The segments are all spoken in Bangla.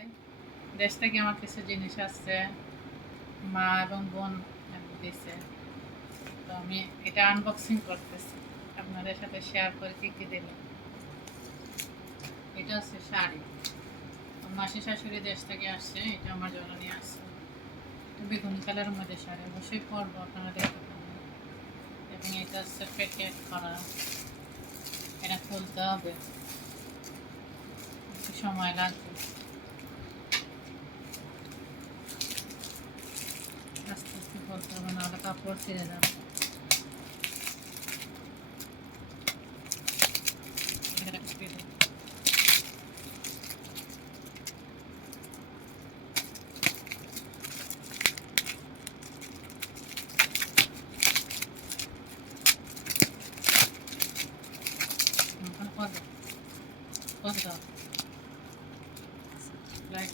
সবাই দেশ থেকে আমার কিছু জিনিস আসছে, মা এবং বোন দিছে। তো আমি এটা আনবক্সিং করতেছি। আপনাদের সাথে শেয়ার করে কি কি দিল। এটা হচ্ছে শাড়ি। মাসি শাশুড়ি দেশ থেকে আসছে, এটা আমার জন্য নিয়ে আসছে। বেগুনি কালারের মধ্যে শাড়ি, অবশ্যই পরবো, আপনারা দেখতে এবং এটা হচ্ছে প্যাকেট করা। এটা খুলতে হবে। সময় লাগবে। थोडं मला कापड शिरायला Right.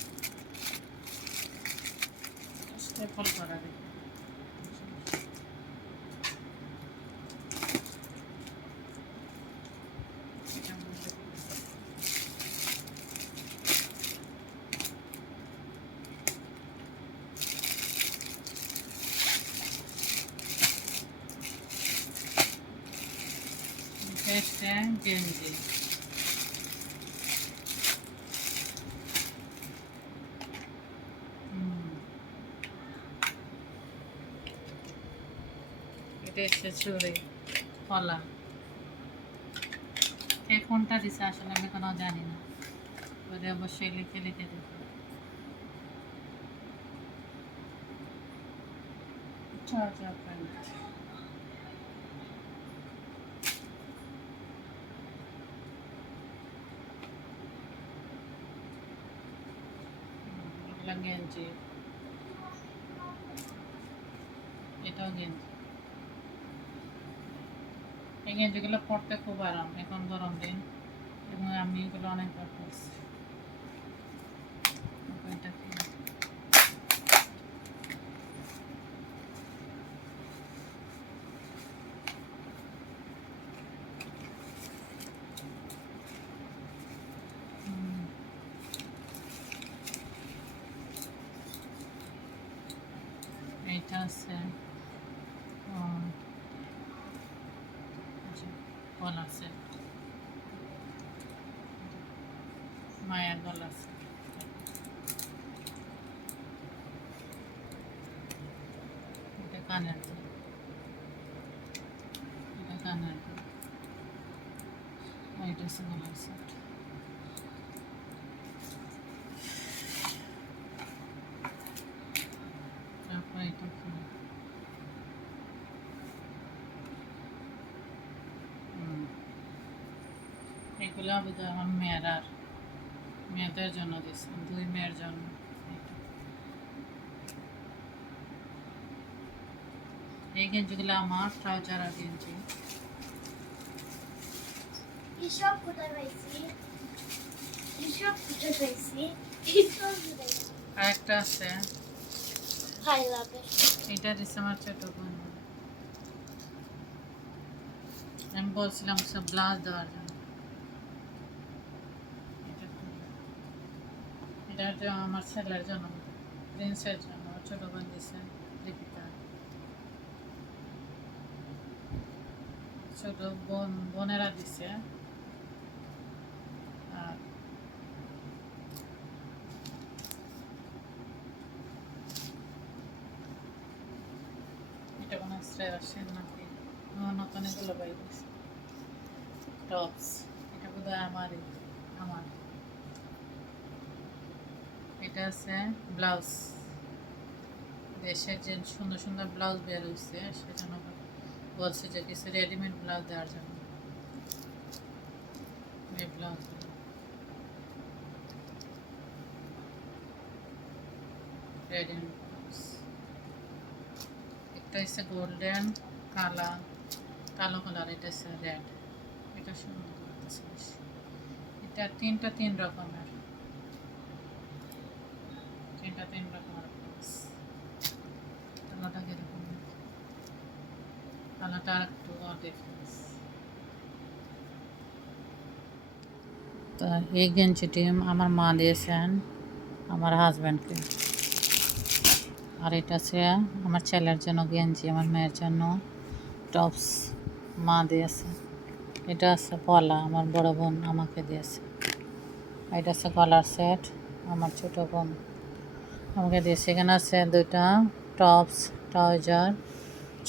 Step on for হচ্ছে গেঞ্জি হুম। এটা হচ্ছে চুড়ি কলা কে কোনটা দিছে আসলে আমি কোনো জানি না। ওদের অবশ্যই লিখে লিখে চার্জার প্যান্ট এগুলা গেঞ্জি। এটাও গেঞ্জি। এই গেঞ্জিগুলো পরতে খুব আরাম, এখন গরম দিন, এবং আমি এগুলো অনেকবার পরছি। এটা কি? এইটা আছে গলা আছে মায়ের গলা আছে এটা কানের দুল এটা কানের দুল এটা হচ্ছে গলার তারপর এটা কি হুম। এগুলো হয় আমার মেয়েরার মেয়েদের জন্য দিচ্ছে দুই মেয়ের জন্য। এই গেঞ্জিগুলো আমার ট্রাউজার আর গেঞ্জি। এসব কোথায় পাইছি? এসব কোথায় পাইছি? এসব কোথায় আর একটা আছে লাগে এটা দিচ্ছে আমার ছোট বোন। আমি বলছিলাম সব ব্লাউজ দেওয়ার জন্য এটা খুলে। এটা হচ্ছে আমার ছেলের জন্য প্রিন্সের জন্য ছোট বোন দিচ্ছে দীপিকা। ছোট বোন, বোনেরা দিছে। এটা কোনো আসে নাকি? নতুন এগুলো বাইরেছে টপস এটা বোধ হয় আমারই, আমার। এটা আছে, ব্লাউজ। দেশের যে সুন্দর সুন্দর ব্লাউজ বের হয়েছে সেজন্য বলছে যে কিছু রেডিমেড ব্লাউজ দেওয়ার জন্য। এই ব্লাউজগুলো রেডিমেড ব্লাউজ। একটা হচ্ছে গোল্ডেন কালা, কালো কালার এটা হচ্ছে রেড এটা সুন্দর এটা তিনটা তিন রকমের। তো এই গেঞ্জিটি আমার মা দিয়েছেন আমার হাজব্যান্ডকে আর এটা আছে আমার ছেলের জন্য গেঞ্জি, আমার মেয়ের জন্য টপস মা দিয়েছে। এটা আছে পলা, আমার বড় বোন আমাকে দিয়েছে। এটা আছে কলার সেট আমার ছোট বোন। আমাকে দিয়েছে এখানে আছে দুইটা টপস, ট্রাউজার,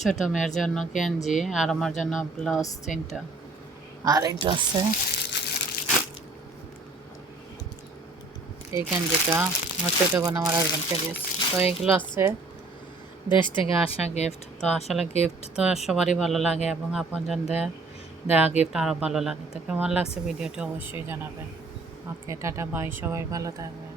ছোট মেয়ের জন্য গেঞ্জি আর আমার জন্য ব্লাউজ তিনটা। আর এটা আছে এই গেঞ্জিটা আমার ছোটো বোন আমার হাজব্যান্ডকে দিয়েছে। তো এইগুলো আছে দেশ থেকে আসা গিফট তো আসলে গিফট তো সবারই ভালো লাগে এবং আপনজনদের দেওয়া গিফট আরও ভালো লাগে। তো কেমন লাগছে ভিডিওটি অবশ্যই জানাবেন। ওকে, টাটা বাই সবাই ভালো থাকবে